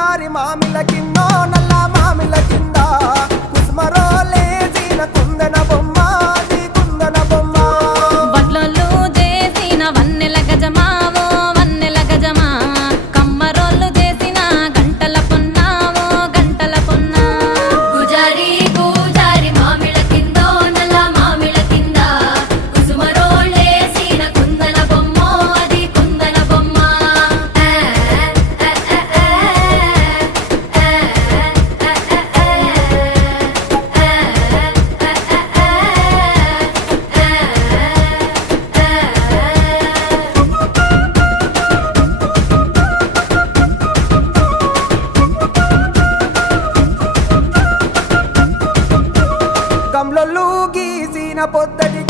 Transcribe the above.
పూజారి మామిల కిందో నల్ల మామిల కింద కుసుమరోలేసిన కుందన బొమ్మ అది కుందన బొమ్మ వడ్లోళ్ళు చేసిన వన్నెల గజమావో వన్నెల గజమా కమ్మరోళ్ళు చేసిన గంటల పొన్నావో గంటల పొన్నా పూజారి పూజారి మామిళ్ళ కిందో నల్ల మామిళ్ళ కింద కుసుమరోళ్ళేసిన కుందన బొమ్మ అది కుందన బొమ్మ కమ్లొల్లు గీసిన పొద్దటి